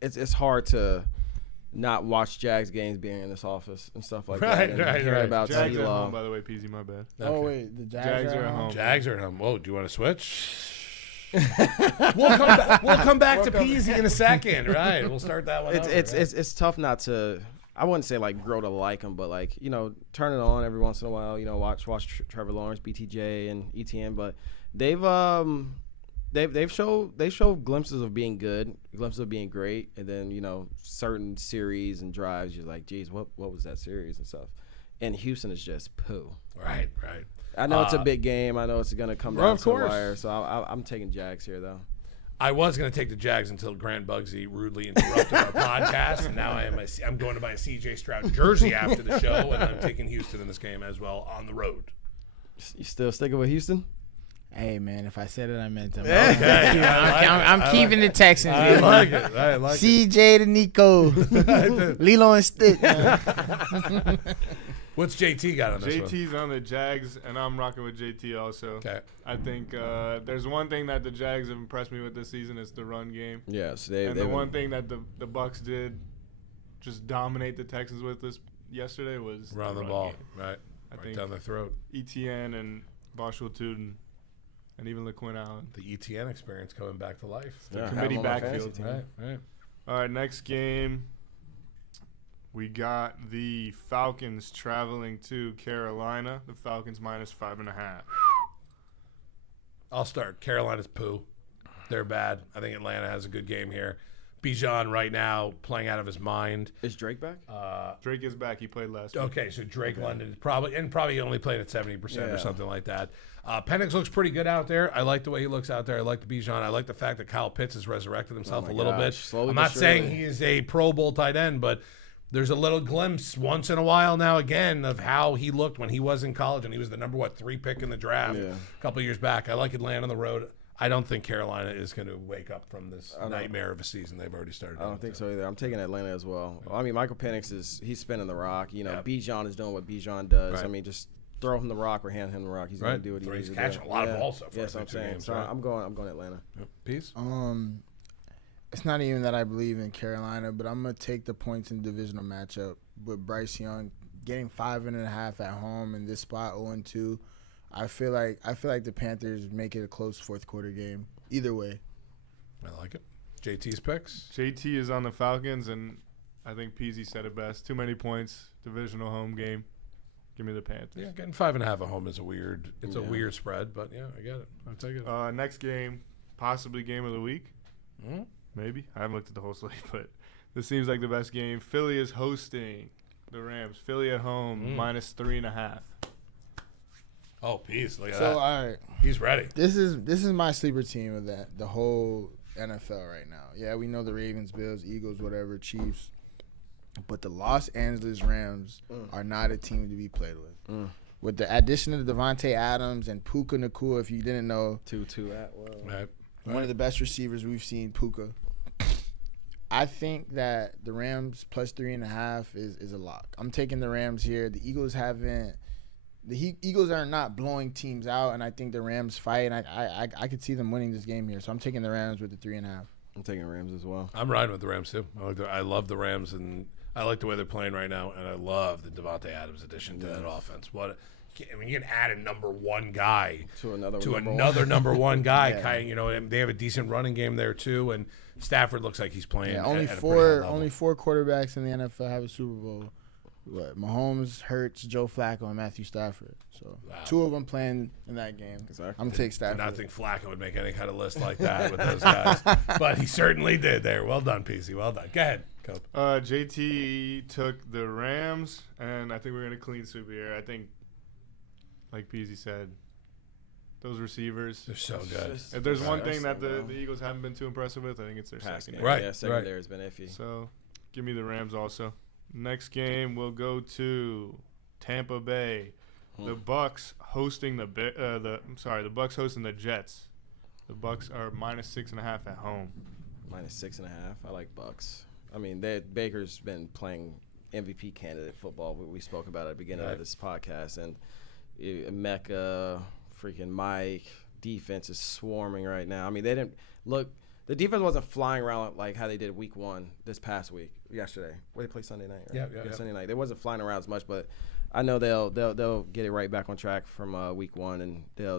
it's hard to not watch Jags games being in this office and stuff like Right, that. And right, hearing right. about Jags at T-Law. home, by the way, Peezy, my bad. Oh Okay. wait, the Jags are at home. Jags are at home. Whoa, do you want to switch? We'll come back to Peezy in a second. Right. We'll start that one. It's tough not to. I wouldn't say like grow to like them, but like turn it on every once in a while. Watch Trevor Lawrence, BTJ, and ETN. But they show glimpses of being good, glimpses of being great, and then certain series and drives. You're like, geez, what was that series and stuff? And Houston is just poo. Right. I know it's a big game. I know it's going to come Well, down of to the course. wire. So I'm taking Jags here, though. I was going to take the Jags until Grant Bugsy rudely interrupted our podcast, and now I'm going to buy a CJ Stroud jersey after the show, and I'm taking Houston in this game as well on the road. You still sticking with Houston? Hey man, if I said it, I meant it. Okay. I'm keeping the Texans. I man. like it. I like it. CJ to Nico, Lilo and Stitch. man. What's JT got on this one? JT's on the Jags, and I'm rocking with JT also. Okay. I think there's one thing that the Jags have impressed me with this season is the run game. Yes. And the one thing that the Bucks did just dominate the Texans with this yesterday was Run the run ball. game. Right. I Right think down their throat. ETN and Marshall Tuden and even LaQuinn Allen. The ETN experience coming back to life. Yeah, committee have him on my backfield. fantasy team. Right. All right, next game. We got the Falcons traveling to Carolina. The Falcons -5.5. I'll start. Carolina's poo. They're bad. I think Atlanta has a good game here. Bijan right now playing out of his mind. Is Drake back? Drake is back. He played last week. Okay, so Drake London is probably only playing at 70% Yeah. or something like that. Penix looks pretty good out there. I like the way he looks out there. I like the Bijan. I like the fact that Kyle Pitts has resurrected himself my a little gosh. bit. Slowly I'm but not saying surely. he is a Pro Bowl tight end, but there's a little glimpse once in a while now again of how he looked when he was in college, and he was the number 3 pick in the draft Yeah. a couple years back. I like Atlanta on the road. I don't think Carolina is going to wake up from this nightmare of a season they've already started. I don't think so either. I'm taking Atlanta as well. I mean, Michael Penix he's spinning the rock. Bijan is doing what Bijan does. Right. I mean, just throw him the rock or hand him the rock. He's Right. going to do what he needs He's to catching do. a lot of balls so far. Yes, in I'm two saying. games, So right? I'm going Atlanta. Peace. It's not even that I believe in Carolina, but I'm gonna take the points in the divisional matchup with Bryce Young getting 5.5 at home in this spot 0-2. I feel like the Panthers make it a close fourth quarter game. Either way. I like it. JT's picks. JT is on the Falcons, and I think Peezy said it best. Too many points. Divisional home game. Give me the Panthers. Yeah, getting 5.5 at home is a weird spread, but yeah, I get it. I'll take it. Next game, possibly game of the week. Hmm? Maybe. I haven't looked at the whole slate, but this seems like the best game. Philly is hosting the Rams. Philly at home, -3.5. Oh, peace. Look at So that. all right, He's ready. this is my sleeper team of the whole NFL right now. Yeah, we know the Ravens, Bills, Eagles, whatever, Chiefs, but the Los Angeles Rams are not a team to be played with. With the addition of Devontae Adams and Puka Nacua, if you didn't know, 2-2 at well. Right. one of the best receivers we've seen, Puka. I think that the Rams plus 3.5 is a lock. I'm taking the Rams here. The Eagles haven't. The Eagles are not blowing teams out, and I think the Rams fight. And I could see them winning this game here, so I'm taking the Rams with the 3.5. I'm taking Rams as well. I'm riding with the Rams, too. I love the Rams, and I like the way they're playing right now, and I love the Devontae Adams addition to that offense. I mean, you can add a number one guy To another number one guy. Yeah. Kind of, you know, and they have a decent running game there, too, and Stafford looks like he's playing Yeah, at a pretty high level. only four quarterbacks in the NFL have a Super Bowl. What? Mahomes, Hurts, Joe Flacco, and Matthew Stafford. So Wow. 2 of them playing in that game. Exactly. I'm taking Did Stafford. not think Flacco would make any kind of list like that with those guys, but he certainly did there. Well done, PC. Well done. Go ahead, Cope. JT took the Rams, and I think we're going to clean sweep here. I think, like Peezy said, those receivers. They're so good. If there's one thing that the Eagles haven't been too impressive with, I think it's their Passing. secondary. Right, Yeah, secondary has been iffy. So, give me the Rams also. Next game, we'll go to Tampa Bay. The Bucks hosting the Bucks hosting the Jets. The Bucks are -6.5 at home. -6.5. I like Bucks. I mean, Baker's been playing MVP candidate football. We spoke about it at the beginning of this podcast, and Mecca, freaking Mike, defense is swarming right now. I mean, they didn't look. The defense wasn't flying around like how they did week 1 this past week, yesterday. Where they play Sunday night, right? Yeah. Sunday night. They wasn't flying around as much, but I know they'll get it right back on track from week 1, and they'll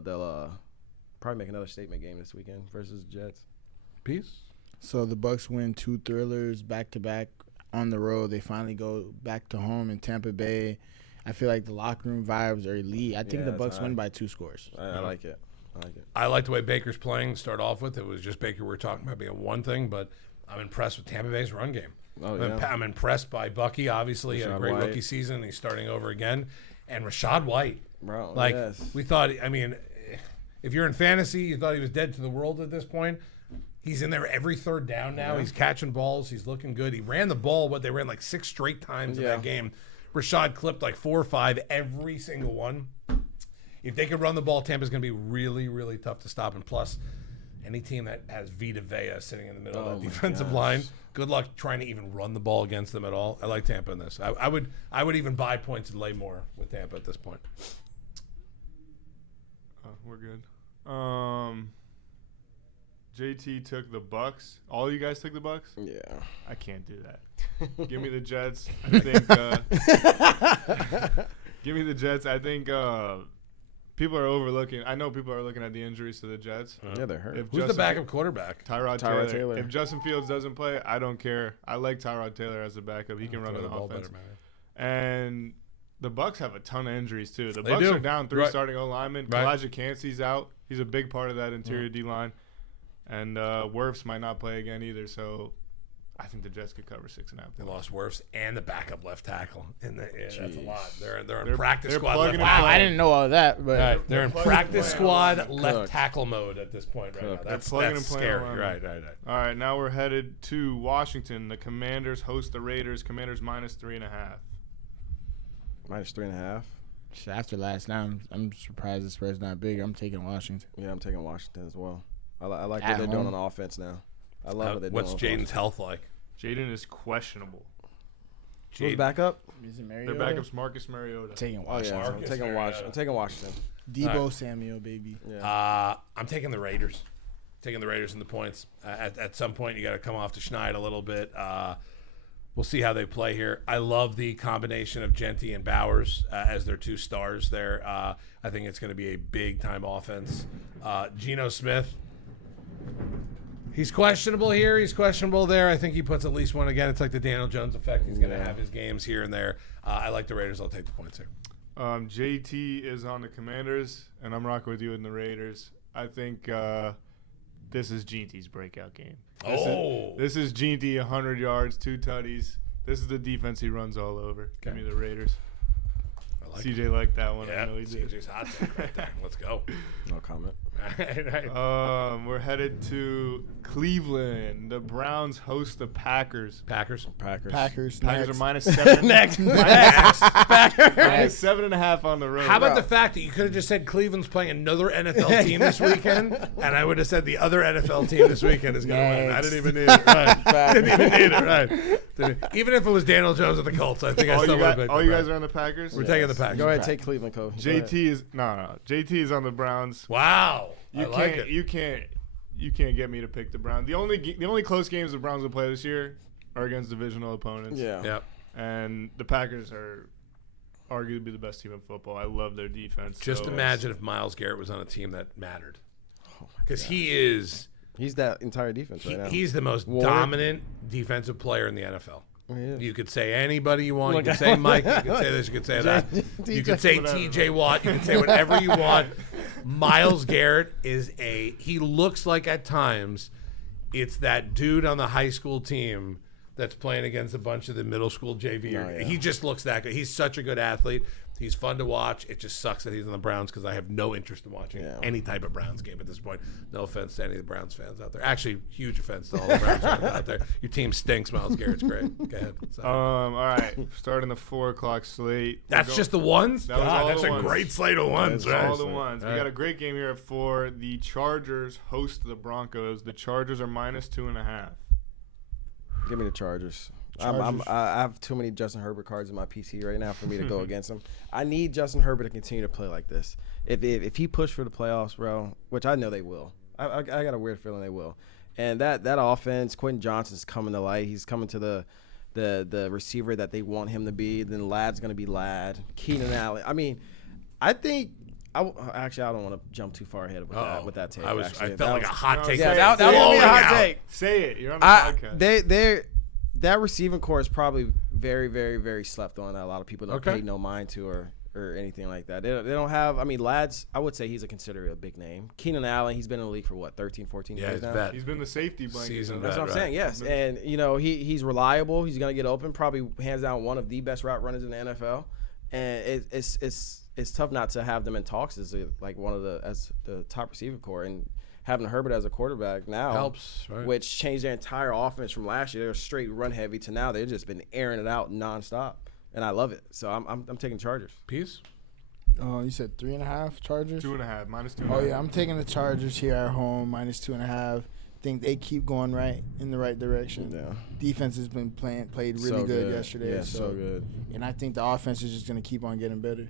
probably make another statement game this weekend versus the Jets. Peace. So the Bucks win 2 thrillers back to back on the road. They finally go back to home in Tampa Bay. I feel like the locker room vibes are elite. I think Yeah, the that's Bucks high. win by 2 scores. I like it. I like the way Baker's playing. Start off with it was just Baker. We're talking about being one thing, but I'm impressed with Tampa Bay's run game. Oh, yeah. I'm impressed by Bucky. Obviously, he had a Rashad great White. rookie season. He's starting over again, and Rashad White. Bro, Like yes. we thought. I mean, if you're in fantasy, you thought he was dead to the world at this point. He's in there every third down now. He's catching balls. He's looking good. He ran the ball. They ran like 6 straight times in that game. Rashad clipped like 4 or 5 every single one. If they could run the ball, Tampa's going to be really, really tough to stop. And plus, any team that has Vita Vea sitting in the middle of that defensive line, good luck trying to even run the ball against them at all. I like Tampa in this. I would even buy points and lay more with Tampa at this point. We're good. JT took the Bucks. All you guys took the Bucks? Yeah. I can't do that. Give me the Jets. I think. Give me the Jets. I think people are overlooking. I know people are looking at the injuries to the Jets. Yeah, they're hurt. Who's the backup quarterback? Tyrod Taylor. Taylor. If Justin Fields doesn't play, I don't care. I like Tyrod Taylor as a backup. He can run Throw on the ball offense. better, man. And the Bucks have a ton of injuries too. The They Bucks do. are down 3 Right. starting O linemen. Right. Kalijah Cansey's out. He's a big part of that interior D line. And Wirfs might not play again either. So I think the Jets could cover 6.5. They lost Wirfs and the backup left tackle. That's a lot. They're in They're- practice they're squad. plugging Left and tackle. I didn't know all that, but Right, they're in plugging and practice playing squad alignment. left Cooked. tackle mode at this point right now. Cooked. That's plugging and playing scary. alignment. Right. All right, now we're headed to Washington. The Commanders host the Raiders. Commanders -3.5. -3.5. after last night, I'm surprised the spread's not big. I'm taking Washington. Yeah, I'm taking Washington as well. I like At what they're doing home. on offense now. I love what they're What's doing. Jaden's health like? Jaden is questionable. Who's back up? Is it Their Mariota? backup's Marcus Mariota. Taking Oh Washington. yeah, I'm Marcus taking Mariota. Washington. I'm taking Washington. Debo Samuel, baby. Yeah. I'm taking the Raiders. Taking the Raiders in the points. At some point, you got to come off to Schneid a little bit. We'll see how they play here. I love the combination of Genty and Bowers as their 2 stars there. I think it's going to be a big-time offense. Geno Smith, he's questionable here. He's questionable there. I think he puts at least one again. It's like the Daniel Jones effect. He's going to have his games here and there. I like the Raiders. I'll take the points here. JT is on the Commanders, and I'm rocking with you in the Raiders. I think this is Ginty's breakout game. Oh. This is Ginty, 100 yards, 2 tutties. This is the defense he runs all over. Give me the Raiders. I like CJ liked that one. Yeah, I know he did. CJ's hot take right there. Let's go. No comment. Right. We're headed to Cleveland. The Browns host the Packers. Packers. Packers. Packers. Packers Next. are -7. Next. Minus 7.5 on the road. How about the fact that you could have just said Cleveland's playing another NFL team this weekend, and I would have said the other NFL team this weekend is going to win. I didn't even need it. Right. Didn't even need it. Right. Even if it was Daniel Jones of the Colts, I think I still would have picked all them, you right. guys are on the Packers? We're taking the Packers. Go ahead, take Cleveland, Coach. JT is JT is on the Browns. Wow. You I like it. You can't get me to pick the Browns. The only close games the Browns will play this year are against divisional opponents. Yeah. Yep. And the Packers are arguably the best team in football. I love their defense. Just so imagine if Myles Garrett was on a team that mattered. Because he's that entire defense right now. he's the most Water. dominant defensive player in the NFL. He is. You could say anybody you want. You could say Mike. You could say this. You could say that. You could say T.J. Watt. You could say whatever you want. Myles Garrett he looks like at times it's that dude on the high school team that's playing against a bunch of the middle school JV. Oh, yeah. He just looks that good. He's such a good athlete. He's fun to watch. It just sucks that he's on the Browns because I have no interest in watching any type of Browns game at this point. No offense to any of the Browns fans out there. Actually, huge offense to all the Browns fans out there. Your team stinks. Myles Garrett's great. Go ahead. So. all right. Starting the 4:00 slate. That's just the ones? That was all That's the a ones. great slate of ones. That's Right? all the ones. We got a great game here at 4. The Chargers host the Broncos. The Chargers are -2.5. Give me the Chargers. Chargers. I have too many Justin Herbert cards in my PC right now for me to go against him. I need Justin Herbert to continue to play like this. If he pushed for the playoffs, bro, which I know they will. I got a weird feeling they will. And that offense, Quentin Johnson's coming to light. He's coming to the receiver that they want him to be. Then Ladd's going to be Ladd. Keenan Allen. I mean, I think actually I don't want to jump too far ahead with that take. I felt like a hot take. Yeah, that would be a hot take. Say it. You're on the podcast. That receiving core is probably very, very, very slept on that a lot of people don't Okay. pay no mind to or anything like that. They don't have – I mean, Ladd's – I would say he's considered a big name. Keenan Allen, he's been in the league for, 13, 14 Yeah, years he's now? vet. He's been the safety blanket. Seasoned That's vet. what I'm Right. saying, yes. And, he's reliable. He's going to get open, probably hands down one of the best route runners in the NFL. And it's tough not to have them in talks as the top receiver core. And having Herbert as a quarterback now Helps, right? which changed their entire offense from last year. They were straight run heavy to now they've just been airing it out nonstop, and I love it. So I'm taking Chargers. Peace? Oh, you said 3.5 Chargers? 2.5. -2.5. Oh yeah, I'm taking the Chargers here at home -2.5. Think they keep going in the right direction. Yeah. Defense has been played really So good yesterday. Yeah, so good. And I think the offense is just gonna keep on getting better.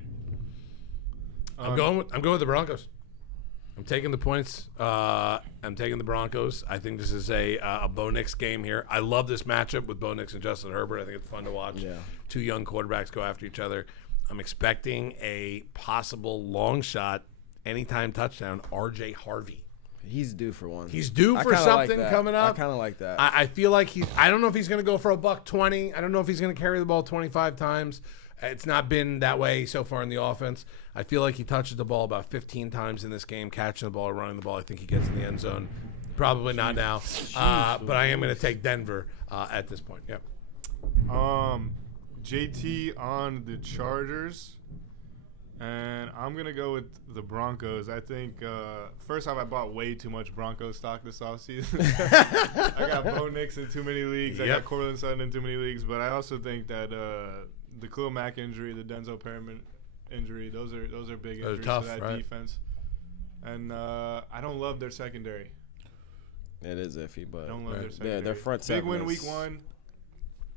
I'm going with the Broncos. I'm taking the points. I'm taking the Broncos. I think this is a Bo Nix game here. I love this matchup with Bo Nix and Justin Herbert. I think it's fun to watch. Yeah. Two young quarterbacks go after each other. I'm expecting a possible long shot, anytime touchdown, R.J. Harvey. He's due for one. He's due I for kinda like something that. coming up. I kind of like that. I feel like I don't know if he's going to go for $120. I don't know if he's going to carry the ball 25 times. It's not been that way so far in the offense. I feel like he touches the ball about 15 times in this game, catching the ball or running the ball. I think he gets in the end zone. Probably not now. But I am going to take Denver at this point. Yep. JT on the Chargers, and I'm going to go with the Broncos. I think, first off, I bought way too much Broncos stock this offseason. I got Bo Nix in too many leagues. I got Cortland Sutton in too many leagues. But I also think that the Khalil Mack injury, the Denzel Perriman injury, those are big injuries tough, to that right? defense. And I don't love their secondary. It is iffy, but I don't love their secondary. their front Big seven win is- week 1.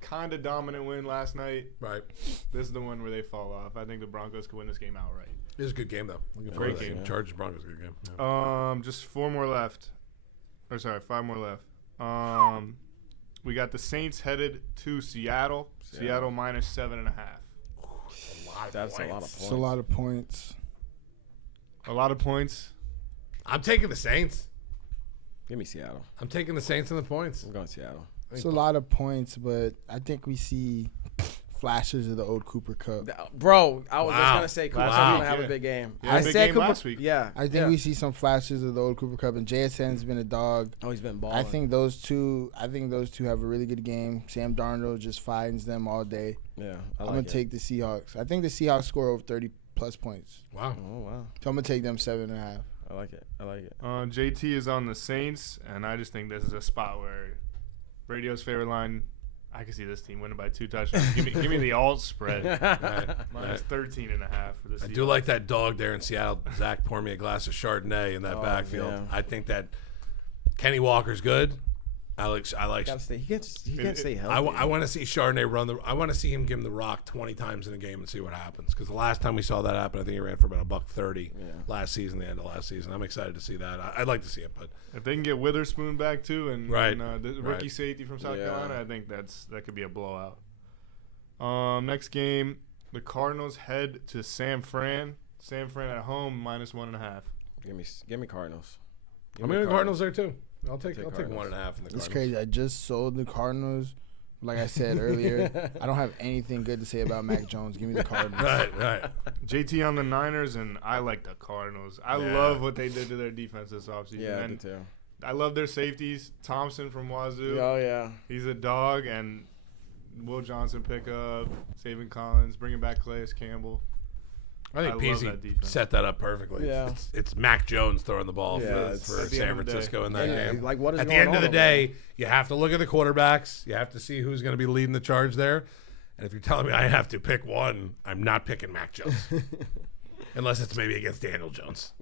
Kind of dominant win last night. Right. This is the one where they fall off. I think the Broncos could win this game outright. It was a good game, though. Looking Great forward to that game. game. Chargers Broncos, good game. Yeah. Just 5 more left. We got the Saints headed to Seattle. Seattle -7.5. That's a lot of points. It's a lot of points. A lot of points. I'm taking the Saints. Give me Seattle. I'm taking the Saints and the points. I'm going Seattle. It's a lot of points, but I think we see flashes of the old Cooper Cup. Bro, I was just Wow. gonna say Cooper Wow. gonna have a big game. Yeah, I big said game Cooper last week. Yeah, I think we see some flashes of the old Cooper Cup, and JSN's been a dog. Oh, he's been balling. I think those two have a really good game. Sam Darnold just finds them all day. Yeah, I'm gonna take the Seahawks. I think the Seahawks score over 30+ points. Wow. Oh wow, So I'm gonna take them 7.5. I like it. JT is on the Saints, and I just think this is a spot where Radio's favorite line. I can see this team winning by 2 touchdowns. give me the alt spread. Right. Minus 13.5 for the Seahawks. I do like that dog there in Seattle. Zach, pour me a glass of Chardonnay in that Oh, backfield. yeah. I think that Kenny Walker's good. I like. Gotta stay. He can't stay healthy. I want to see Chardonnay run the. I want to see him give him the rock 20 times in a game and see what happens. Because the last time we saw that happen, I think he ran for about $130 last season, the end of last season. I'm excited to see that. I'd like to see it, but If they can get Witherspoon back too, and Right. the rookie Right. safety from South Yeah. Carolina, I think that could be a blowout. Next game, the Cardinals head to San Fran. San Fran at home minus 1.5. Give me Cardinals. I'm going to Cardinals there too. I'll take Take 1.5 in the Cardinals. It's crazy. I just sold the Cardinals. Like I said earlier, I don't have anything good to say about Mac Jones. Give me the Cardinals. Right. JT on the Niners, and I like the Cardinals. I Yeah. love what they did to their defense this offseason. Yeah, I and do too. I love their safeties. Thompson from Wazoo. Oh yeah. He's a dog, and Will Johnson pick up, Savin Collins, bringing back Calais Campbell. I think I love that Peezy defense. set that up perfectly. Yeah. It's Mac Jones throwing the ball Yeah, for it's- at the San end of the Francisco day. in that Yeah, game. like, what is At the going end of on the over there? day, you have to look at the quarterbacks. You have to see who's going to be leading the charge there. And if you're telling me I have to pick one, I'm not picking Mac Jones. Unless it's maybe against Daniel Jones.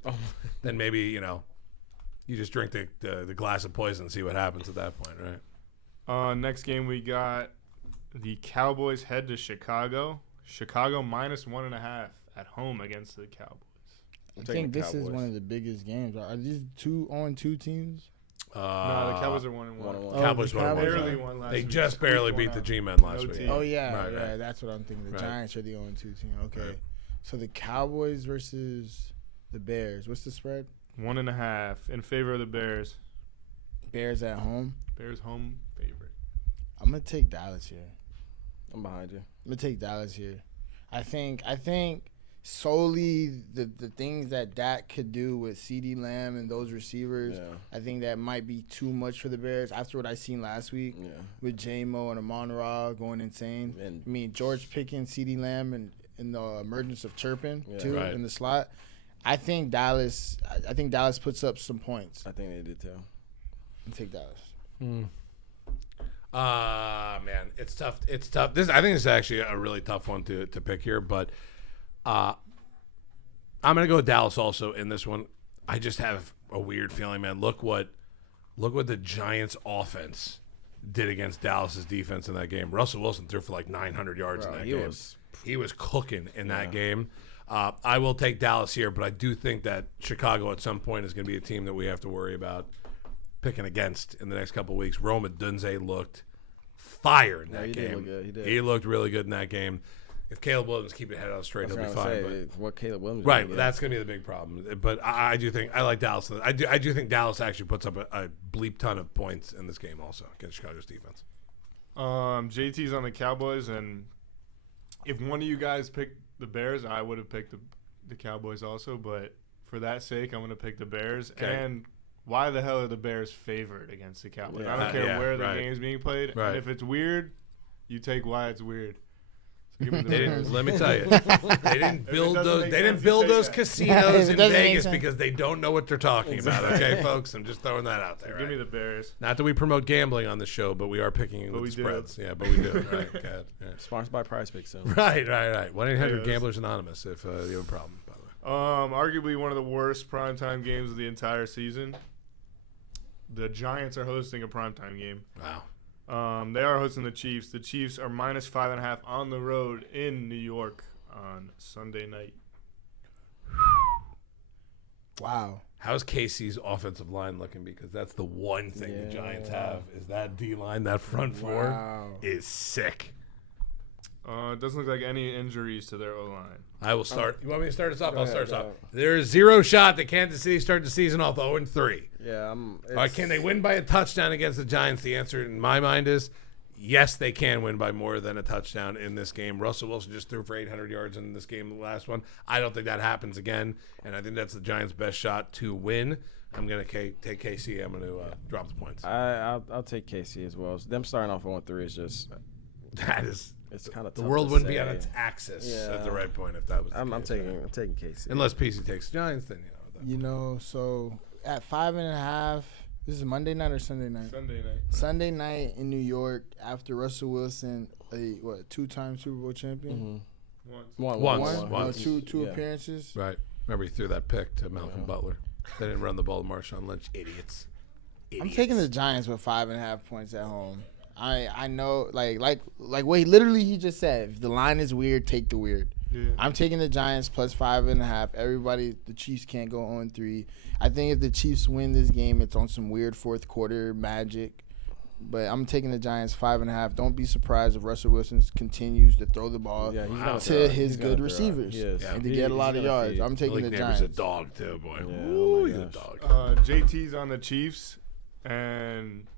Then maybe, you just drink the glass of poison and see what happens at that point, right? Next game, we got the Cowboys head to Chicago. Chicago minus 1.5 at home against the Cowboys. I think this is one of the biggest games. Are these 2-2 teams? No, the Cowboys are 1-1. 1-1. Cowboys the won. Cowboys Barely won last They week. just barely Squeaked beat one the out. G-Men last No week. team. Oh yeah, Right, yeah. right. That's what I'm thinking. The Right. Giants are the 0-2 team. Okay, Right. so the Cowboys versus the Bears. What's the spread? 1.5 in favor of the Bears. Bears at home. Bears home favorite. I'm gonna take Dallas here. I'm behind you. I'm gonna take Dallas here. I think solely the things that Dak could do with CeeDee Lamb and those receivers, Yeah. I think that might be too much for the Bears after what I seen last week Yeah. with J-Mo and Amon-Ra going insane. And I mean, George Pickens, CeeDee Lamb, and the emergence of Turpin Yeah. too Right. in the slot. I think Dallas puts up some points. I think they did too. I'll take Dallas. Man, it's tough. It's tough. I think this is actually a really tough one to pick here, but I'm gonna go with Dallas also in this one. I just have a weird feeling, man. Look what the Giants' offense did against Dallas's defense in that game. Russell Wilson threw for like 900 yards in that game. He was cooking in that game. I will take Dallas here, but I do think that Chicago at some point is going to be a team that we have to worry about picking against in the next couple of weeks. Rome Odunze looked fire in that he game. did look good. He did. He looked really good in that game. If Caleb Williams keep his head on straight, he'll be fine. But, what Caleb Williams. right, did, but that's going to be the big problem. But I do think I like Dallas. I do think Dallas actually puts up a bleep ton of points in this game also against Chicago's defense. JT's on the Cowboys, and if one of you guys picked the Bears, I would have picked the Cowboys also. But for that sake, I'm going to pick the Bears. Okay. And why the hell are the Bears favored against the Cowboys? Yeah. I don't care Yeah, where the right. game's being played. Right. And if it's weird, you take why it's weird. So give me the They Bears. didn't. Let me tell you, they didn't build doesn't those. make They sense, didn't you build take those that. casinos If it in doesn't make Vegas sense. because they don't know what they're talking about. Okay, folks, I'm just throwing that out there. Give me Right? the Bears. Not that we promote gambling on the show, but we are picking But with we the do. spreads. Yeah, but we do. Right. God, yeah. Sponsored by Prize Picks. So. Right. 1-800 Yes. Gamblers Anonymous. If you have a problem, by the way. Arguably one of the worst primetime games of the entire season. The Giants are hosting a primetime game. Wow. They are hosting the Chiefs. The Chiefs are minus 5.5 on the road in New York on Sunday night. Wow. How's KC's offensive line looking? Because that's the one thing the Giants have is that D line. That front four Wow. is sick. It doesn't look like any injuries to their O-line. I will start. You want me to start us off? I'll start us go off. ahead. There is zero shot that Kansas City start the season off 0-3. Yeah. Can they win by a touchdown against the Giants? The answer in my mind is Yes, they can win by more than a touchdown in this game. Russell Wilson just threw for 800 yards in this game, the last one. I don't think that happens again, and I think that's the Giants' best shot to win. I'm going to take KC. I'm going to drop the points. I'll take KC as well. Them starting off 1-3 is just That is it's kind of the world wouldn't be on its axis at the right point if that was. I'm taking KC. Unless PC takes the Giants, then So at 5.5. This is Monday night or Sunday night? Sunday night. Sunday night in New York after Russell Wilson, a two-time Super Bowl champion. Once. Two appearances. Right. Remember he threw that pick to Malcolm Butler. They didn't run the ball to Marshawn Lynch. Idiots. I'm taking the Giants with 5.5 points at home. I know like what he just said. If the line is weird, take the weird. Yeah. I'm taking the Giants plus 5.5. The Chiefs can't go 0-3. I think if the Chiefs win this game, it's on some weird fourth quarter magic. But I'm taking the Giants 5.5. Don't be surprised if Russell Wilson continues to throw the ball to his good receivers and to get a lot of yards. I'm taking the Giants. He's a dog too, boy. Yeah, Ooh, he's a dog. JT's on the Chiefs, and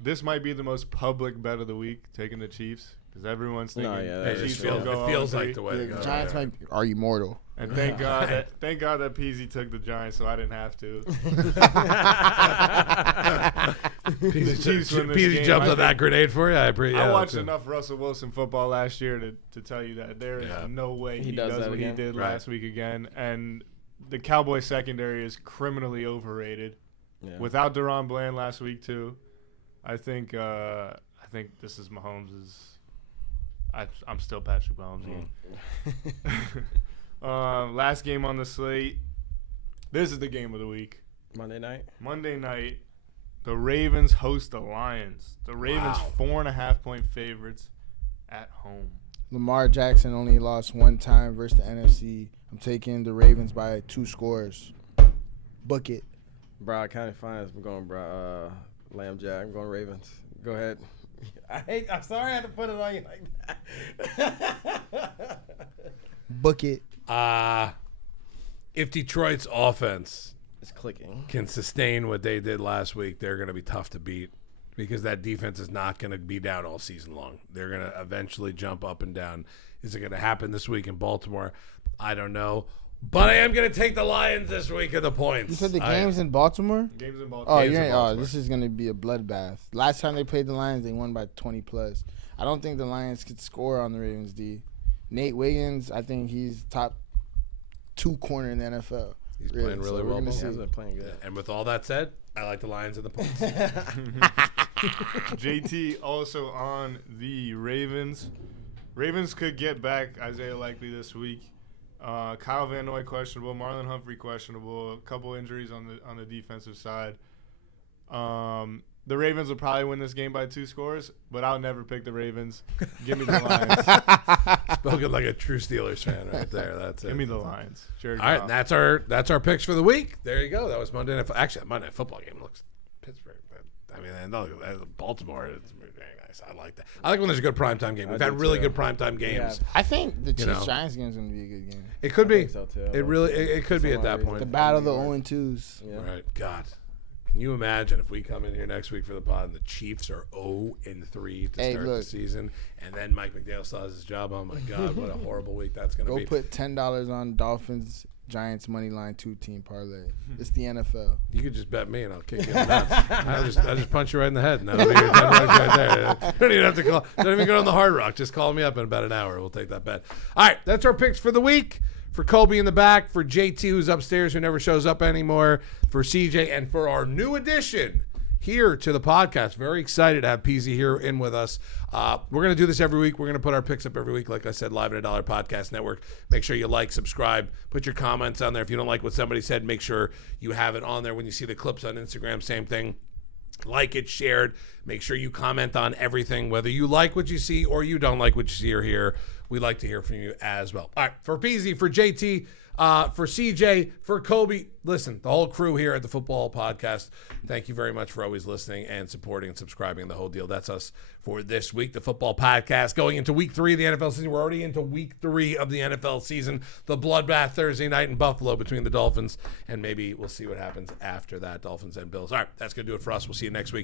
this might be the most public bet of the week, taking the Chiefs. Because everyone's thinking the Chiefs will go it feels like the way to go. The Giants are immortal. And thank God that Peezy took the Giants, so I didn't have to. Peezy jumped on that grenade for you. I watched enough Russell Wilson football last year to tell you that there is no way he does what he did last week again. And the Cowboys secondary is criminally overrated. Yeah. Without Deron Bland last week too, I think this is Mahomes's. I'm still Patrick Mahomes. Last game on the slate. This is the game of the week. Monday night. The Ravens host the Lions. The Ravens 4.5-point favorites at home. Lamar Jackson only lost one time versus the NFC. I'm taking the Ravens by 2 scores. Book it. Bro, I kind of fine. We're going Lamb Jack. I'm going Ravens. Go ahead. I'm sorry I had to put it on you like that. Book it. If Detroit's offense is clicking can sustain what they did last week, they're going to be tough to beat because that defense is not going to be down all season long. They're going to eventually jump up and down. Is it going to happen this week in Baltimore? I don't know. But I am going to take the Lions this week at the points. You said the game's in Baltimore? Game's in Baltimore. This is going to be a bloodbath. Last time they played the Lions, they won by 20+. I don't think the Lions could score on the Ravens D. Nate Wiggins, I think he's top 2 corner in the NFL. He's playing really well. He's playing good. And with all that said, I like the Lions and the points. JT also on the Ravens. Ravens could get back Isaiah Likely this week. Kyle Van Noy questionable, Marlon Humphrey questionable, a couple injuries on the defensive side. The Ravens will probably win this game by 2 scores, but I'll never pick the Ravens. Give me the Lions. Spoken like a true Steelers fan right there. That's it. Give me the Lions. Jared All right, Goff. that's our picks for the week. There you go. That was Monday night. Actually, Monday Night Football game looks Pittsburgh. I mean, Baltimore. It's very nice. I like that. I like when there's a good primetime game. We've had really good primetime games. I think the Chiefs-Giants game is going to be a good game. It could be. So too. It could be at that point. The battle of the 0-2s. Yeah. Right. God. Can you imagine if we come in here next week for the pod and the Chiefs are 0-3 to start the season, and then Mike McDaniel still has his job? Oh my God, what a horrible week that's going to be. Go put $10 on Dolphins Giants money line 2-team parlay. It's the NFL. You could just bet me and I'll kick you in the nuts. I'll just punch you right in the head and that'll be your $10 right there. You don't even have to call. Don't even go on the Hard Rock. Just call me up in about an hour. We'll take that bet. All right, that's our picks for the week. For Kobe in the back, for JT who's upstairs who never shows up anymore, for CJ, and for our new addition here to the podcast. Very excited to have Peezy here in with us. We're going to do this every week. We're going to put our picks up every week, like I said, live at $1 Podcast Network. Make sure you like, subscribe, put your comments on there. If you don't like what somebody said, make sure you have it on there. When you see the clips on Instagram, same thing. Like it, shared. Make sure you comment on everything, whether you like what you see or you don't like what you see or hear. We'd like to hear from you as well. All right, for Peezy, for JT, for CJ, for Kobe, listen, the whole crew here at the Football Podcast, thank you very much for always listening and supporting and subscribing, the whole deal. That's us for this week, the Football Podcast, going into week 3 of the NFL season. We're already into week 3 of the NFL season. The bloodbath Thursday night in Buffalo between the Dolphins, and maybe we'll see what happens after that, Dolphins and Bills. All right, that's going to do it for us. We'll see you next week.